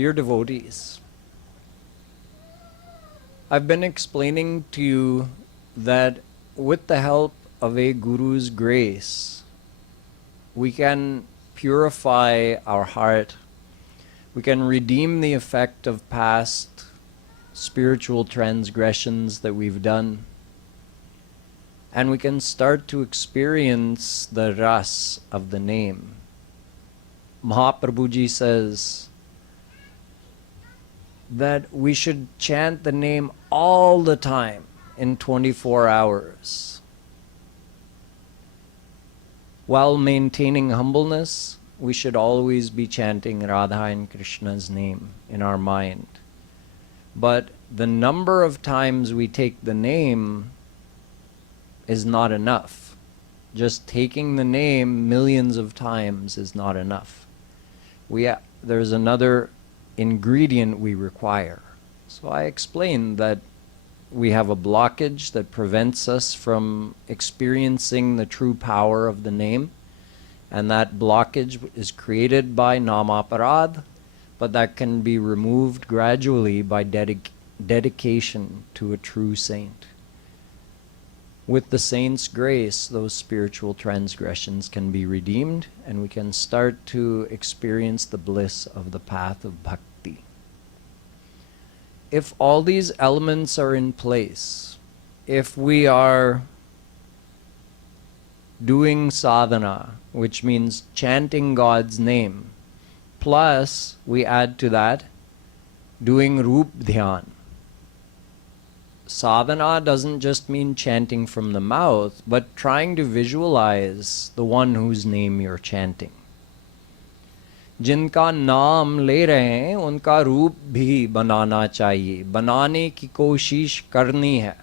Dear devotees, I've been explaining to you that with the help of a Guru's grace, we can purify our heart, we can redeem the effect of past spiritual transgressions that we've done, and we can start to experience the ras of the name. Mahaprabhuji says that we should chant the name all the time in 24 hours. While maintaining humbleness, we should always be chanting Radha and Krishna's name in our mind. But the number of times we take the name is not enough. Just taking the name millions of times is not enough. There's another ingredient we require. So I explained that we have a blockage that prevents us from experiencing the true power of the name, and that blockage is created by namaparad, but that can be removed gradually by dedication to a true saint. With the saint's grace, those spiritual transgressions can be redeemed, and we can start to experience the bliss of the path of bhakti. If all these elements are in place, if we are doing sadhana, which means chanting God's name, plus we add to that doing rup dhyan. Sadhana doesn't just mean chanting from the mouth, but trying to visualize the one whose name you're chanting. जिनका नाम ले रहे हैं उनका रूप भी बनाना चाहिए, बनाने की कोशिश करनी है.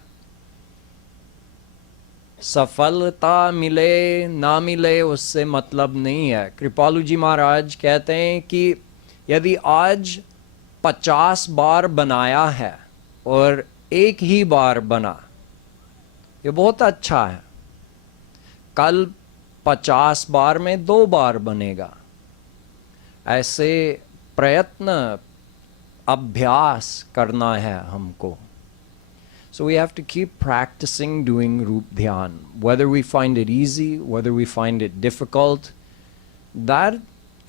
सफलता मिले ना मिले उससे मतलब नहीं है. कृपालु जी महाराज कहते हैं कि यदि आज 50 बार बनाया है और एक ही बार बना, ये बहुत अच्छा है. कल 50 बार में 2 बार बनेगा. ऐसे प्रयत्न अभ्यास करना है हमको. So we have to keep practicing doing Rup Dhyan. Whether we find it easy, whether we find it difficult, that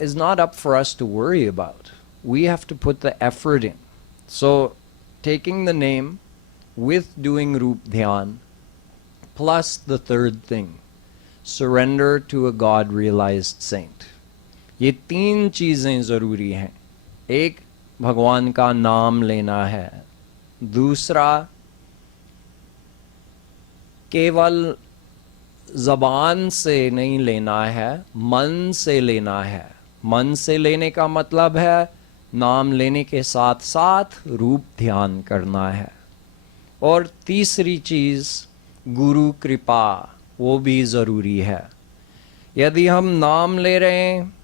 is not up for us to worry about. We have to put the effort in. So taking the name with doing Rup Dhyan, plus the third thing, surrender to a God-realized saint. ये 3 चीजें जरूरी हैं. एक, भगवान का नाम लेना है. दूसरा, केवल जबान से नहीं लेना है, मन से लेना है. मन से लेने का मतलब है नाम लेने के साथ साथ रूप ध्यान करना है. और तीसरी चीज, गुरु कृपा, वो भी जरूरी है. यदि हम नाम ले रहे हैं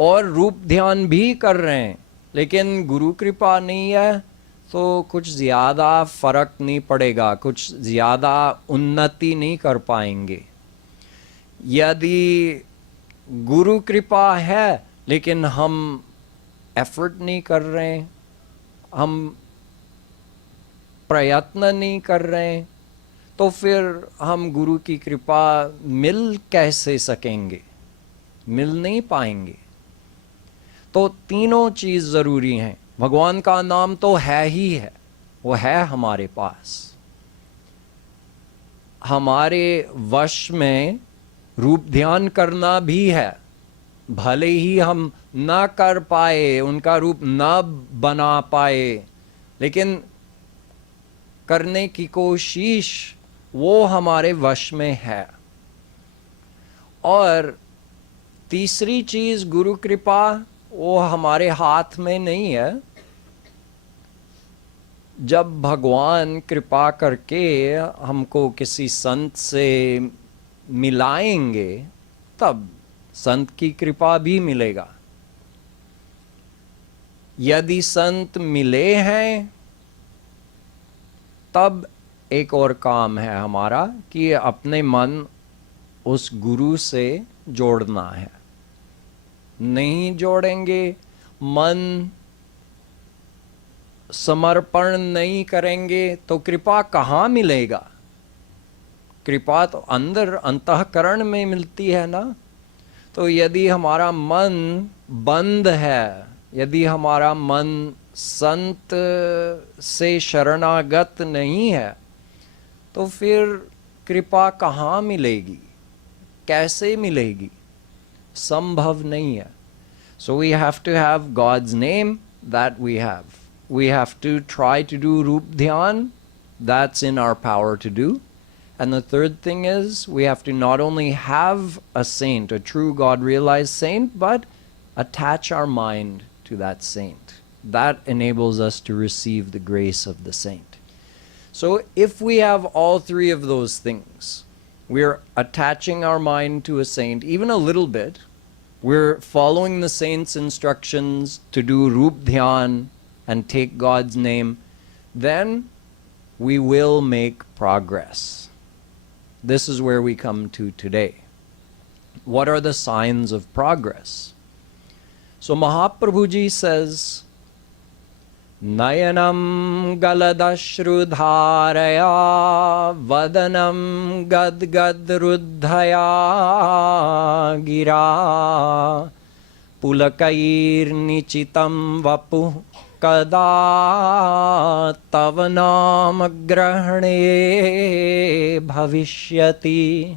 और रूप ध्यान भी कर रहे हैं लेकिन गुरु कृपा नहीं है, तो कुछ ज़्यादा फर्क नहीं पड़ेगा, कुछ ज़्यादा उन्नति नहीं कर पाएंगे. यदि गुरु कृपा है लेकिन हम एफर्ट नहीं कर रहे हैं, हम प्रयत्न नहीं कर रहे हैं, तो फिर हम गुरु की कृपा मिल कैसे सकेंगे? मिल नहीं पाएंगे. तो तीनों चीज जरूरी हैं. भगवान का नाम तो है ही है, वो है हमारे पास. हमारे वश में रूप ध्यान करना भी है. भले ही हम न कर पाए, उनका रूप न बना पाए, लेकिन करने की कोशिश वो हमारे वश में है. और तीसरी चीज, गुरु कृपा, वो हमारे हाथ में नहीं है. जब भगवान कृपा करके हमको किसी संत से मिलाएंगे तब संत की कृपा भी मिलेगा. यदि संत मिले हैं तब एक और काम है हमारा कि अपने मन उस गुरु से जोड़ना है. नहीं जोड़ेंगे, मन समर्पण नहीं करेंगे तो कृपा कहाँ मिलेगा? कृपा तो अंदर अंतःकरण में मिलती है ना। तो यदि हमारा मन बंद है, यदि हमारा मन संत से शरणागत नहीं है, तो फिर कृपा कहाँ मिलेगी, कैसे मिलेगी? संभव नहीं है. So we have to have God's name, that we have. We have to try to do Rup Dhyan, that's in our power to do. And the third thing is, we have to not only have a saint, a true God-realized saint, but attach our mind to that saint. That enables us to receive the grace of the saint. So if we have all three of those things, we're attaching our mind to a saint, even a little bit, we're following the saint's instructions to do Rup Dhyan and take God's name, then we will make progress. This is where we come to today. What are the signs of progress? So Mahaprabhuji says, Nayanam galadashrudharaya vadanam gadgadruddhaya gira pulakair nichitam vapu kada tavanam grahane bhavishyati.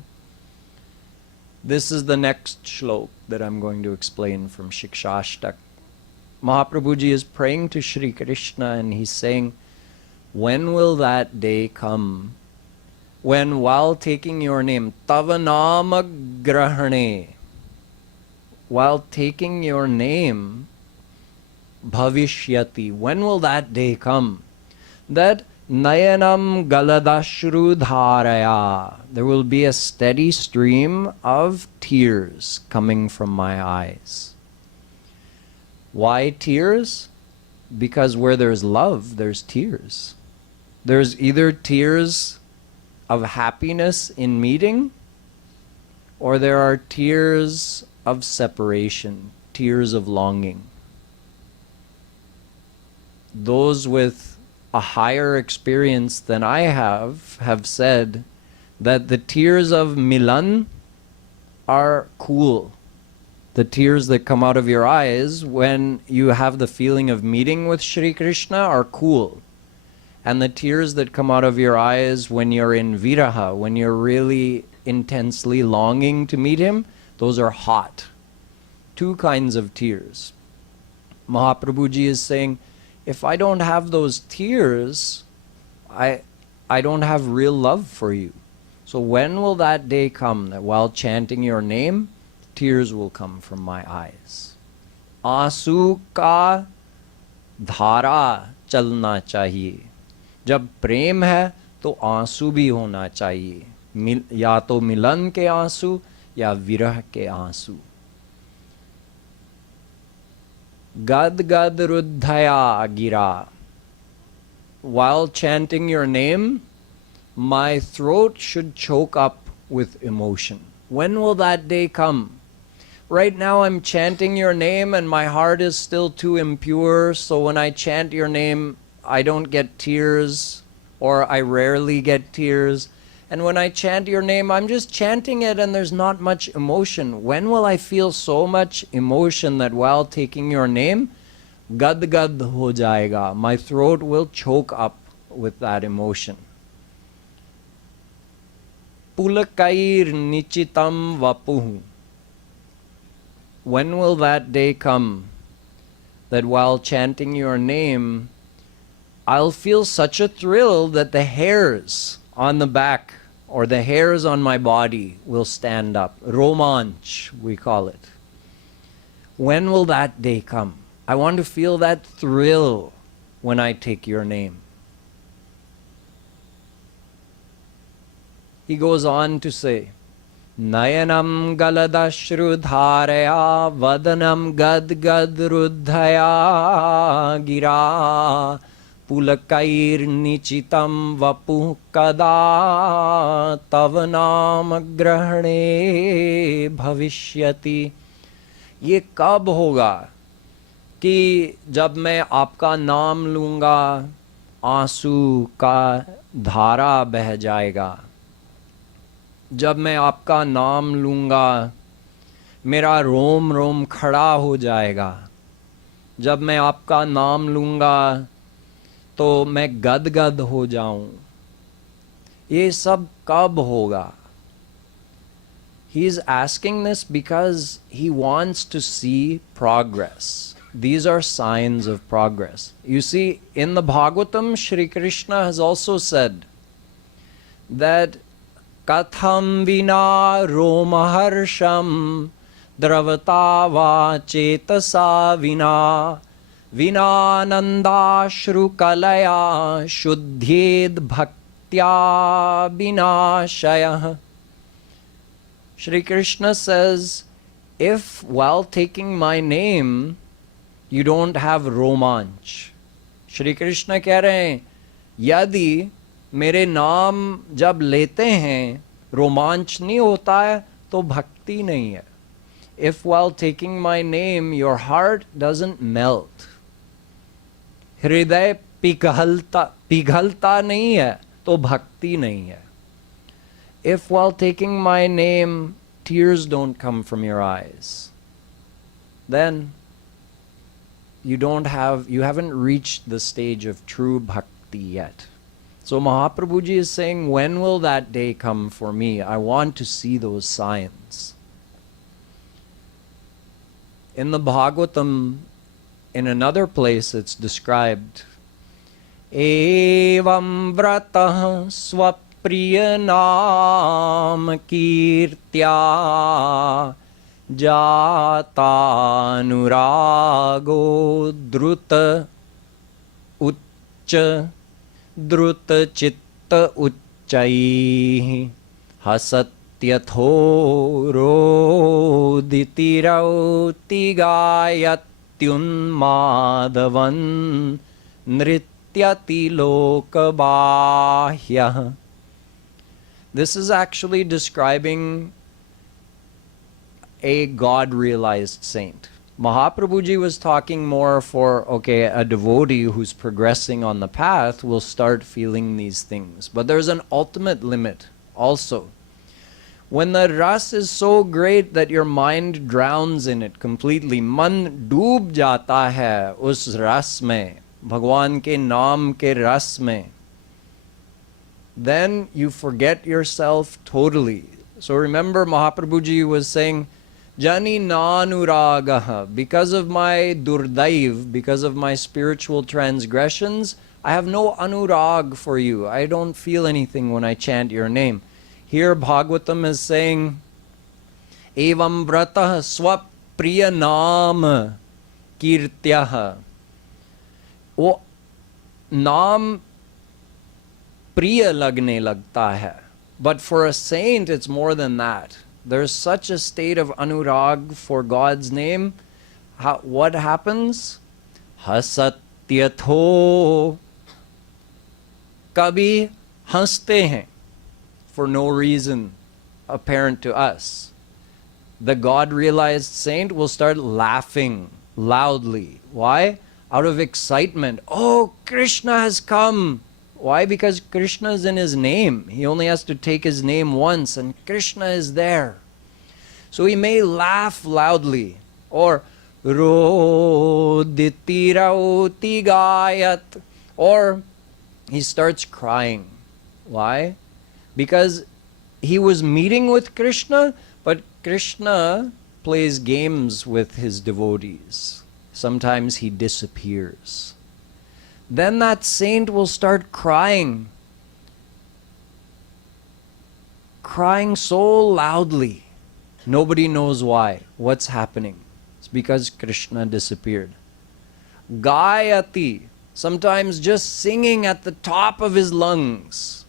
This is the next shlok that I'm going to explain from Shikchashtak. Mahaprabhuji is praying to Shri Krishna and he's saying, when will that day come when while taking your name, Tavanama Grahane, while taking your name, Bhavishyati, when will that day come that Nayanam Galadashru Dharaya, there will be a steady stream of tears coming from my eyes. Why tears? Because where there's love, there's tears. There's either tears of happiness in meeting, or there are tears of separation, tears of longing. Those with a higher experience than I have said that the tears of Milan are cool. The tears that come out of your eyes when you have the feeling of meeting with Shri Krishna are cool. And the tears that come out of your eyes when you're in viraha, when you're really intensely longing to meet him, those are hot. Two kinds of tears. Mahaprabhuji is saying, if I don't have those tears, I don't have real love for you. So when will that day come that while chanting your name, tears will come from my eyes? आंसू का धारा चलना चाहिए. जब प्रेम है तो आंसू भी होना चाहिए, या तो मिलन के आंसू या विरह के आंसू. गद गद रुद्धया गिरा. While chanting your name, my throat should choke up with emotion. When will that day come? Right now I'm chanting your name and my heart is still too impure, so when I chant your name, I don't get tears, or I rarely get tears. And when I chant your name, I'm just chanting it and there's not much emotion. When will I feel so much emotion that while taking your name, gad gad ho jayega, my throat will choke up with that emotion. Pulakair nichitam vapuhu. When will that day come that while chanting your name, I'll feel such a thrill that the hairs on the back or the hairs on my body will stand up. Romanch, we call it. When will that day come? I want to feel that thrill when I take your name. He goes on to say, Nayanam galadashru dharaya vadanam gad gad ruddhaya gira pulakair nichitam vapu kada tavanam grahane bhavishyati. ये कब होगा कि जब मैं आपका नाम लूँगा आंसू का धारा बह जाएगा, जब मैं आपका नाम लूँगा मेरा रोम रोम खड़ा हो जाएगा, जब मैं आपका नाम लूँगा तो मैं गदगद हो जाऊं। ये सब कब होगा? He is asking this because he wants to see progress. These are signs of progress. You see, in the Bhagavatam, Shri Krishna has also said that Katham vina romaharsham dravata va chetasa vina vinanandashru kalaya shuddhed bhaktya vinashayah. Shri Krishna says, if while taking my name you don't have romanch, Shri Krishna कह रहे हैं यदि मेरे नाम जब लेते हैं रोमांच नहीं होता है तो भक्ति नहीं है. If while taking my name your heart doesn't melt, हृदय पिघलता नहीं है तो भक्ति नहीं है. If while taking my name tears don't come from your eyes, then you haven't reached the stage of true bhakti yet. So Mahaprabhuji is saying, when will that day come for me? I want to see those signs. In the Bhagavatam, in another place it's described, Evam vratah swap प्रिय नाम कीर्त्या जातानुरागो द्रुत चित्त उच्चैः हसत्यथो रोदितिरौति गायत्युन्मादवन् नृत्यति लोकबाह्यः. This is actually describing a God-realized saint. Mahaprabhuji was talking more for, a devotee who's progressing on the path will start feeling these things. But there's an ultimate limit also. When the ras is so great that your mind drowns in it completely, man डूब जाता है उस रस में, भगवान के नाम के रस में, then you forget yourself totally. So remember Mahaprabhuji was saying, Jani nanuragaha, because of my durdaiv, because of my spiritual transgressions, I have no anurag for you. I don't feel anything when I chant your name. Here Bhagavatam is saying, Evam vratah swapriya naam kirtyaha. वो नाम प्रिय लगने लगता है. But for a saint, it's more than that. There's such a state of anurag for God's name. What happens? Hasatyatho. Kabhi हंसते हैं for no reason apparent to us. The God-realized saint will start laughing loudly. Why? Out of excitement. Oh, Krishna has come. Why? Because Krishna is in his name. He only has to take his name once and Krishna is there. So he may laugh loudly. Or Roditirauti gayat. Or he starts crying. Why? Because he was meeting with Krishna, but Krishna plays games with his devotees. Sometimes he disappears. Then that saint will start crying so loudly. Nobody knows why. What's happening? It's because Krishna disappeared. Gayati, sometimes just singing at the top of his lungs.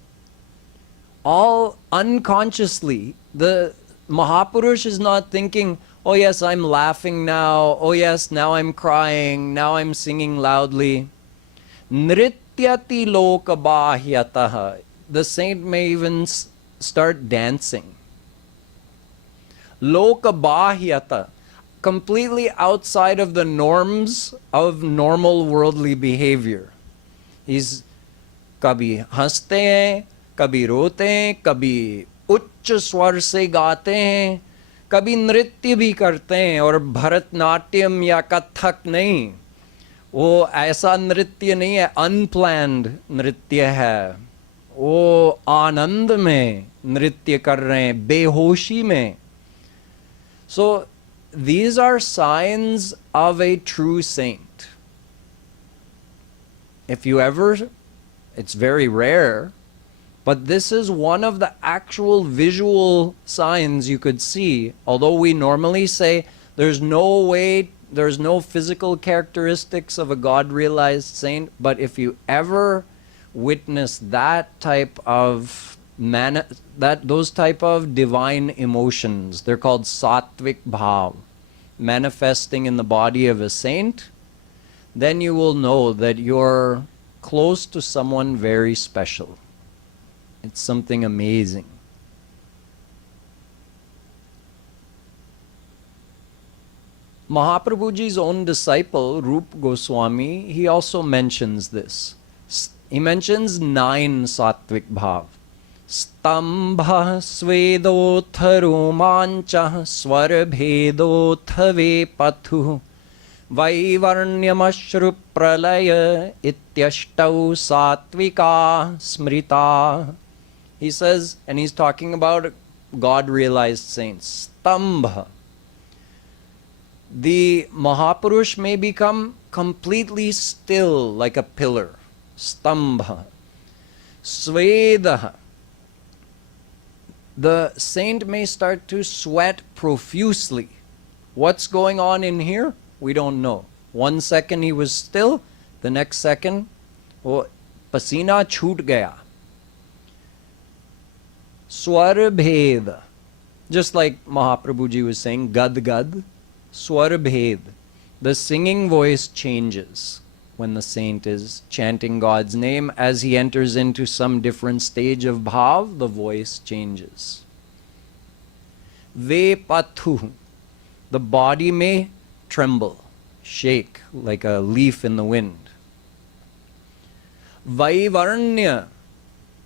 All unconsciously. The Mahapurush is not thinking, oh yes, I'm laughing now. Oh yes, now I'm crying. Now I'm singing loudly. Nrityati lokabahyataha. The saint may even start dancing. Lokabahyata. completely outside of the norms of normal worldly behavior. He's कभी हंसते हैं, कभी रोते हैं, कभी उच्च स्वर से गाते हैं, कभी नृत्य भी करते हैं, और भरतनाट्यम या कथक नहीं, वो ऐसा नृत्य नहीं है, अनप्लैन्ड नृत्य है, वो आनंद में नृत्य कर रहे हैं, बेहोशी में. So these are signs of a true saint. If you ever, it's very rare, but this is one of the actual visual signs you could see. Although we normally say there's no way, there's no physical characteristics of a God-realized saint, but if you ever witness that type of those type of divine emotions, they're called sattvic bhav, manifesting in the body of a saint, then you will know that you're close to someone very special. It's something amazing. Mahaprabhuji's own disciple, Rup Goswami, he also mentions this. He mentions 9 sattvic bhav. Stambha svedotha romancha swarabhedotha vepathu vaivarnyamashru pralaya ityashtau satvika smrita. He says, and he's talking about God-realized saints, Stambha. The Mahapurush may become completely still like a pillar. Stambha. Svedaha. The saint may start to sweat profusely. What's going on in here? We don't know. 1 second he was still, the next second, oh, pasina chhoot gaya. Swar bhed. Just like Mahaprabhuji was saying, gad gad. Swar bhed. The singing voice changes when the saint is chanting God's name. As he enters into some different stage of bhav, the voice changes. Vepathu. The body may tremble, shake like a leaf in the wind. Vaivarnya.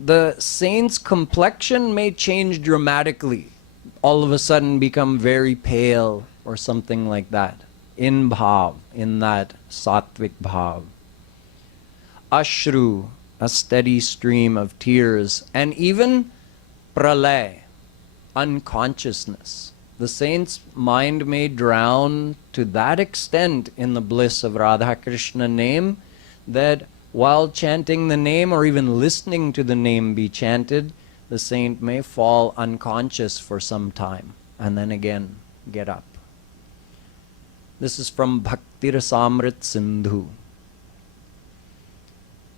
The saint's complexion may change dramatically, all of a sudden become very pale or something like that, in bhav, in that sattvic bhav. Ashru, a steady stream of tears, and even pralay, unconsciousness. The saint's mind may drown to that extent in the bliss of Radha Krishna name that while chanting the name or even listening to the name be chanted, the saint may fall unconscious for some time and then again get up. This is from Bhakti Rasamrit Sindhu.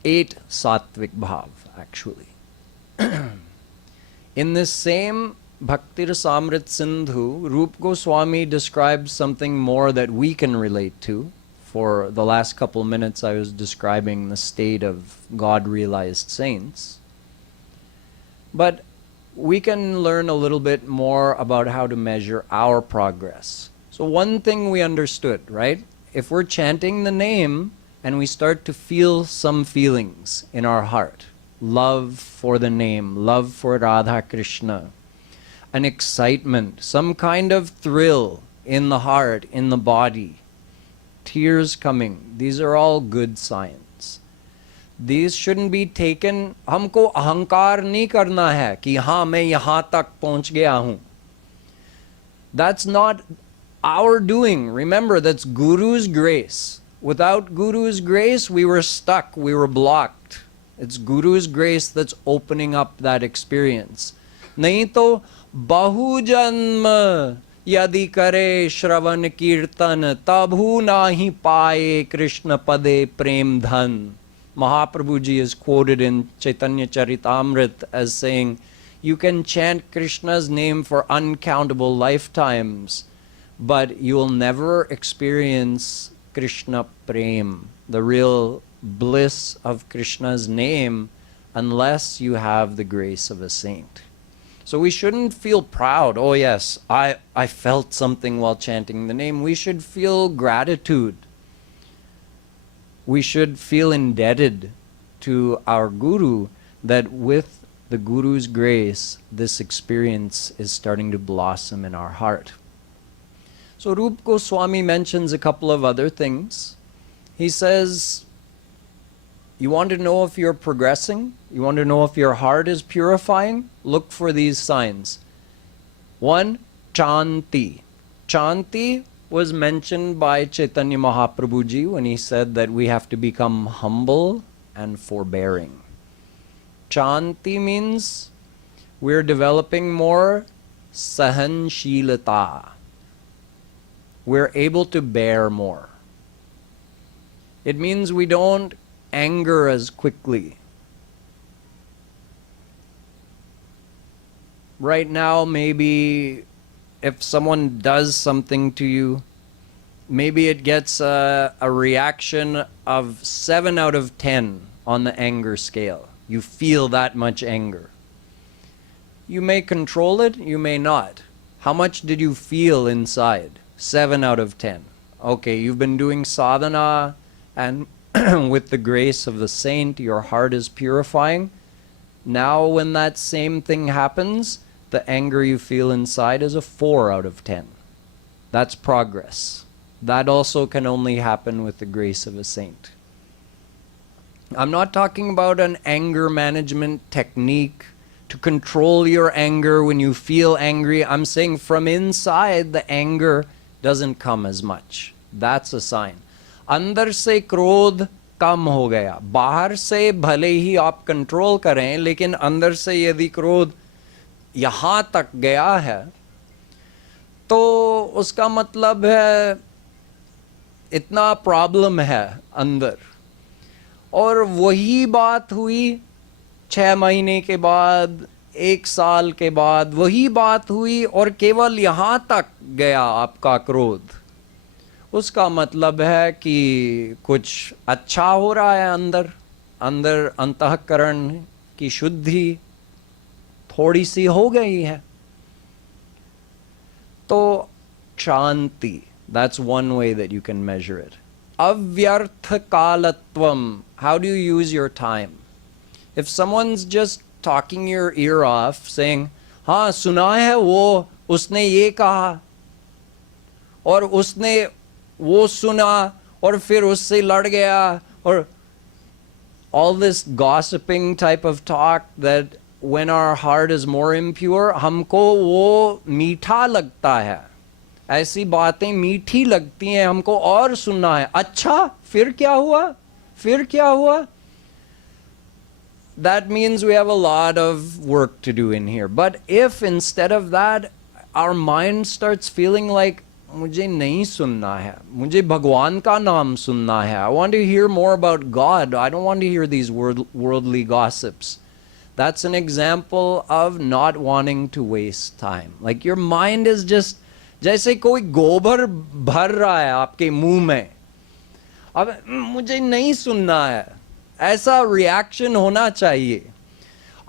8 sattvic bhav, actually. In this same Bhakti Rasamrit Sindhu, Rup Goswami describes something more that we can relate to. For the last couple minutes I was describing the state of God-realized saints. But we can learn a little bit more about how to measure our progress. So one thing we understood, right? If we're chanting the name and we start to feel some feelings in our heart, love for the name, love for Radha Krishna, an excitement, some kind of thrill in the heart, in the body, tears coming, these are all good signs. These shouldn't be taken, हमको अहंकार नहीं करना है कि हाँ मैं यहाँ तक पहुँच गया हूँ. That's not our doing. Remember, that's Guru's grace. Without Guru's grace, we were stuck, we were blocked. It's Guru's grace that's opening up that experience. नहीं तो बहु जन्म यदि करे श्रवण कीर्तन तबहु नाही पाए कृष्ण पदे प्रेम धन. Mahaprabhuji is quoted in Chaitanya Charitamrita as saying, you can chant Krishna's name for uncountable lifetimes, but you will never experience Krishna Prem, the real bliss of Krishna's name, unless you have the grace of a saint. So we shouldn't feel proud. Oh yes, I felt something while chanting the name. We should feel gratitude. We should feel indebted to our Guru that with the Guru's grace, this experience is starting to blossom in our heart. So Rupa Goswami mentions a couple of other things. He says, you want to know if you're progressing? You want to know if your heart is purifying? Look for these signs. One, Chanti. Chanti was mentioned by Chaitanya Mahaprabhu ji when he said that we have to become humble and forbearing. Chanti means we're developing more sahanshilata. We're able to bear more. It means we don't anger as quickly. Right now, maybe if someone does something to you, maybe it gets a reaction of 7 out of 10 on the anger scale. You feel that much anger. You may control it, you may not. How much did you feel inside? 7 out of 10. Okay, you've been doing sadhana, and with the grace of the saint, your heart is purifying. Now when that same thing happens, the anger you feel inside is a 4 out of 10. That's progress. That also can only happen with the grace of a saint. I'm not talking about an anger management technique to control your anger when you feel angry. I'm saying from inside the anger doesn't come as much. That's a sign. अंदर से क्रोध कम हो गया. बाहर से भले ही आप control करें, लेकिन अंदर से यदि क्रोध यहाँ तक गया है, तो उसका मतलब है इतना प्रॉब्लम है अंदर. और वही बात हुई 6 महीने के बाद, 1 साल के बाद, वही बात हुई और केवल यहाँ तक गया आपका क्रोध. उसका मतलब है कि कुछ अच्छा हो रहा है अंदर. अंदर अंतःकरण की शुद्धि थोड़ी सी हो गई है. तो शांति, that's one way that you can measure it. Avyartha kalatvam, how do you use your time? If someone's just talking your ear off, saying, हाँ सुना है वो उसने ये कहा और उसने वो सुना और फिर उससे लड़ गया, or all this gossiping type of talk that when our heart is more impure, हमको वो मीठा लगता है. ऐसी बातें मीठी लगती हैं, हमको और सुनना है. अच्छा फिर क्या हुआ, फिर क्या हुआ? That means we have a lot of work to do in here. But if instead of that our mind starts feeling like मुझे नहीं सुनना है, मुझे भगवान का नाम सुनना है, I want to hear more about God, I don't want to hear these worldly gossips, that's an example of not wanting to waste time. Like your mind is just जैसे कोई गोबर भर रहा है आपके मुंह में, अब मुझे नहीं सुनना है, ऐसा रिएक्शन होना चाहिए.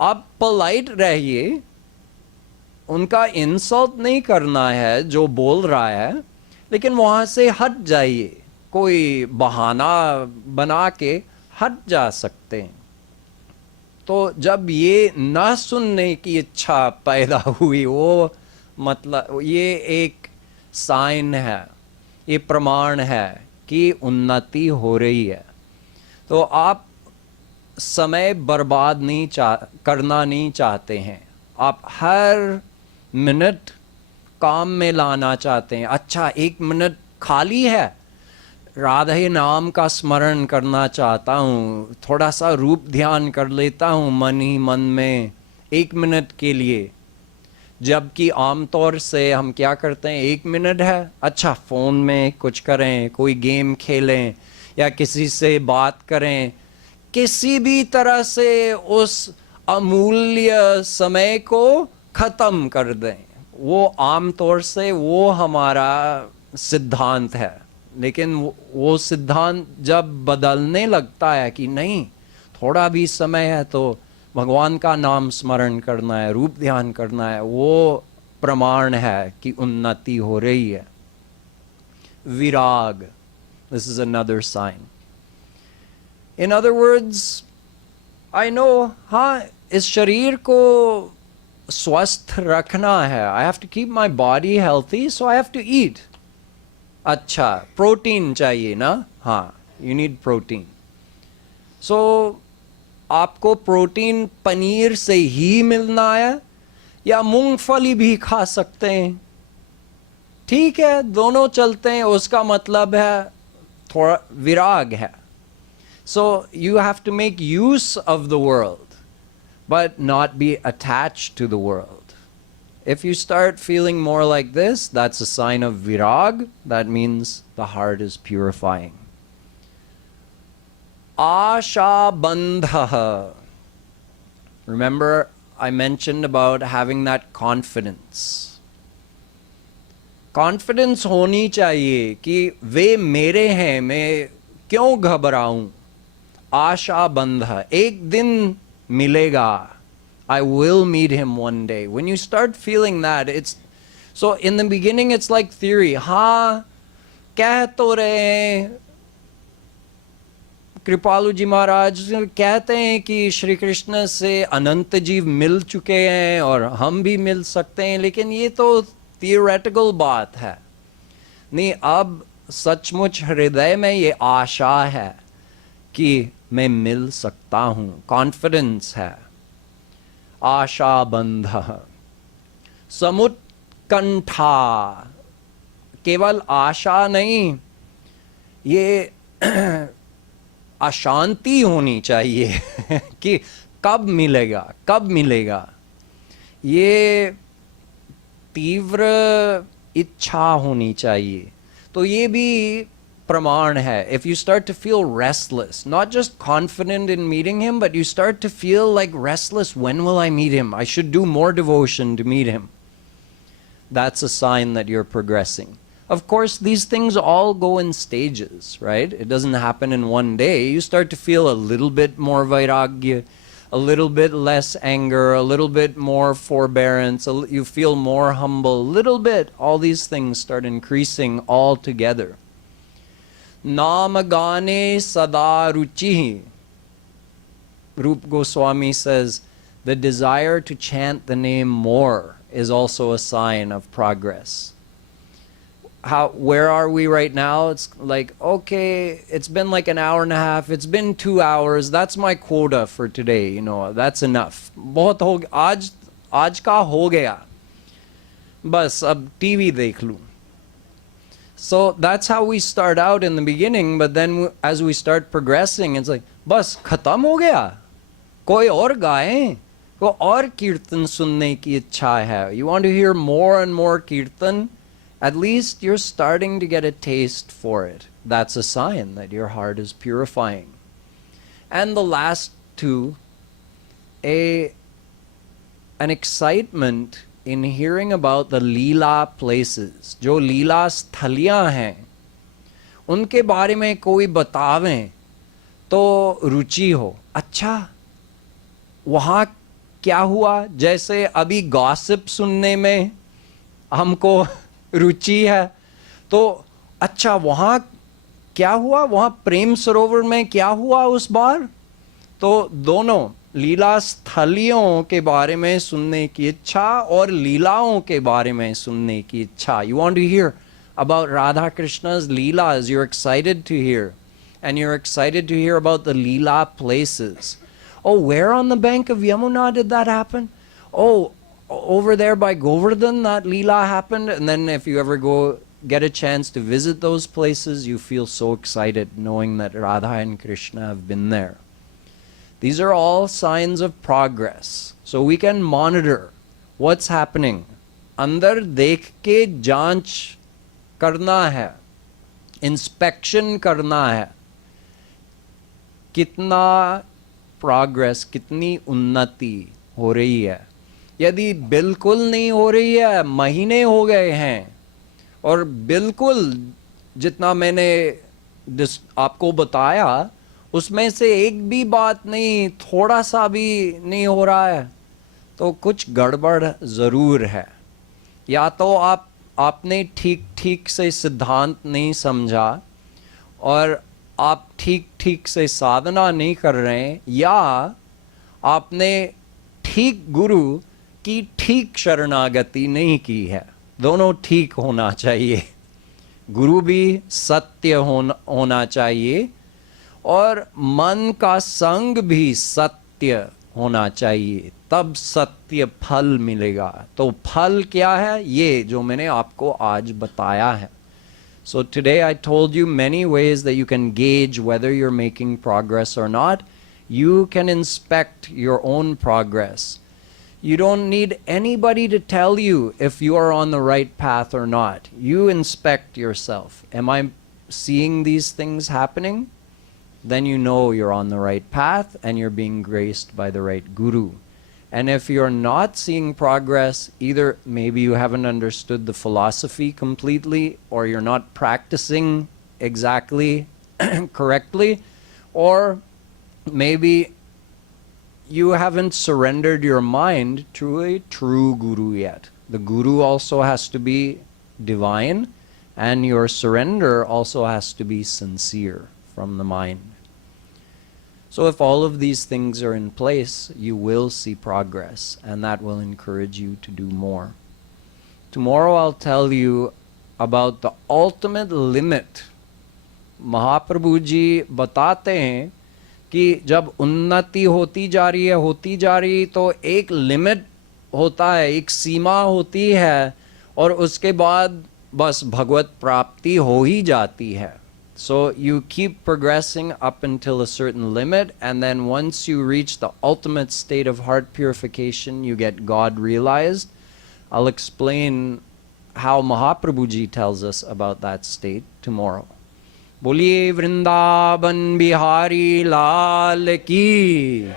आप पोलाइट रहिए, उनका इंसल्ट नहीं करना है जो बोल रहा है, लेकिन वहाँ से हट जाइए. कोई बहाना बना के हट जा सकते हैं. तो जब ये ना सुनने की इच्छा पैदा हुई, वो मतलब ये एक साइन है, ये प्रमाण है कि उन्नति हो रही है. तो आप समय बर्बाद करना नहीं चाहते हैं, आप हर मिनट काम में लाना चाहते हैं. अच्छा 1 मिनट खाली है, राधे नाम का स्मरण करना चाहता हूँ, थोड़ा सा रूप ध्यान कर लेता हूँ मन ही मन में 1 मिनट के लिए. जबकि आमतौर से हम क्या करते हैं, 1 मिनट है, अच्छा फ़ोन में कुछ करें, कोई गेम खेलें या किसी से बात करें, किसी भी तरह से उस अमूल्य समय को ख़त्म कर दें. वो आमतौर से वो हमारा सिद्धांत है. लेकिन वो सिद्धांत जब बदलने लगता है कि नहीं, थोड़ा भी समय है तो भगवान का नाम स्मरण करना है, रूप ध्यान करना है, वो प्रमाण है कि उन्नति हो रही है। विराग, this is another sign. In other words, I know, हाँ, इस शरीर को स्वस्थ रखना है, I have to keep my body healthy, so I have to eat. अच्छा, प्रोटीन चाहिए ना, हाँ, you need protein. So आपको प्रोटीन पनीर से ही मिलना है या मूंगफली भी खा सकते हैं, ठीक है, दोनों चलते हैं, उसका मतलब है थोड़ा विराग है। So you have to make use of the world, but not be attached to the world. If you start feeling more like this, that's a sign of virag. That means the heart is purifying. Asha bandha. Remember, I mentioned about having that confidence. Confidence होनी चाहिए कि वे मेरे हैं, मैं क्यों घबराऊं। आशा बंध, एक दिन मिलेगा, I will meet him one day. When you start feeling that, it's so in the beginning it's like theory. हाँ, कह तो रहे हैं, कृपालु जी महाराज कहते हैं कि श्री कृष्ण से अनंत जीव मिल चुके हैं और हम भी मिल सकते हैं, लेकिन ये तो थियोरेटिकल बात है। नहीं, अब सचमुच हृदय में ये आशा है कि मैं मिल सकता हूं, कॉन्फिडेंस है। आशा बंध, समुत्कंठा, केवल आशा नहीं, ये अशांति होनी चाहिए कि कब मिलेगा, कब मिलेगा। ये तीव्र इच्छा होनी चाहिए। तो ये भी प्रमाण है। If you start to feel restless, not just confident in meeting him, but you start to feel like restless, when will I meet him? I should do more devotion to meet him. That's a sign that you're progressing. Of course, these things all go in stages, right? It doesn't happen in one day. You start to feel a little bit more vairagya, a little bit less anger, a little bit more forbearance, you feel more humble, little bit. All these things start increasing all together. Namagane sada ruchi. Rup Goswami says, the desire to chant the name more is also a sign of progress. Where are we right now? It's like, okay, it's been like an hour and a half, it's been 2 hours, that's my quota for today, you know, that's enough. बहुत हो आज का हो गया, बस अब TV देख लूं. So that's how we start out in the beginning, but then as we start progressing, it's like, बस खत्म हो गया, कोई और गाए, कोई और कीर्तन सुनने की इच्छा है. You want to hear more and more kirtan? At least you're starting to get a taste for it. That's a sign that your heart is purifying. And the last two, an excitement in hearing about the leela places. जो लीला स्थलियां हैं, उनके बारे में कोई बतावें तो रुचि हो. अच्छा, वहाँ क्या हुआ? जैसे अभी गॉसिप सुनने में हमको रुचि है, तो अच्छा वहाँ क्या हुआ, वहाँ प्रेम सरोवर में क्या हुआ उस बार? तो दोनों लीला स्थलियों के बारे में सुनने की इच्छा और लीलाओं के बारे में सुनने की इच्छा. You want to hear about Radha Krishna's leelas, you're excited to hear, and you're excited to hear about the leela places. Oh, where on the bank of Yamuna did that happen? Oh, over there by Govardhan, that leela happened. And then if you ever go get a chance to visit those places, you feel so excited knowing that Radha and Krishna have been there. These are all signs of progress. So we can monitor what's happening. Andar dekh ke जांच करना है, inspection करना है, कितना progress, कितनी उन्नति हो रही है. यदि बिल्कुल नहीं हो रही है, महीने हो गए हैं, और बिल्कुल जितना मैंने आपको बताया उसमें से एक भी बात नहीं, थोड़ा सा भी नहीं हो रहा है, तो कुछ गड़बड़ ज़रूर है। या तो आपने ठीक ठीक से सिद्धांत नहीं समझा, और आप ठीक ठीक से साधना नहीं कर रहे हैं, या आपने ठीक गुरु की ठीक शरणागति नहीं की है। दोनों ठीक होना चाहिए। गुरु भी सत्य होना चाहिए, और मन का संग भी सत्य होना चाहिए, तब सत्य फल मिलेगा। तो फल क्या है? ये जो मैंने आपको आज बताया है। So today I told you many ways that you can gauge whether you're making progress or not. You can inspect your own progress. You don't need anybody to tell you if you are on the right path or not. You inspect yourself. Am I seeing these things happening? Then you know you're on the right path and you're being graced by the right guru. And if you're not seeing progress, either maybe you haven't understood the philosophy completely, or you're not practicing exactly correctly, or maybe you haven't surrendered your mind to a true guru yet. The guru also has to be divine, and your surrender also has to be sincere from the mind. So if all of these things are in place, you will see progress, and that will encourage you to do more. Tomorrow I'll tell you about the ultimate limit. Mahaprabhu ji बताते हैं कि जब उन्नति होती जा रही तो एक लिमिट होता है, एक सीमा होती है, और उसके बाद बस भगवत प्राप्ति हो ही जाती है. So you keep progressing up until a certain limit, and then once you reach the ultimate state of heart purification, you get God realized. I'll explain how Mahaprabhu ji tells us about that state tomorrow. Boliye Vrindavan Bihari Lal ki.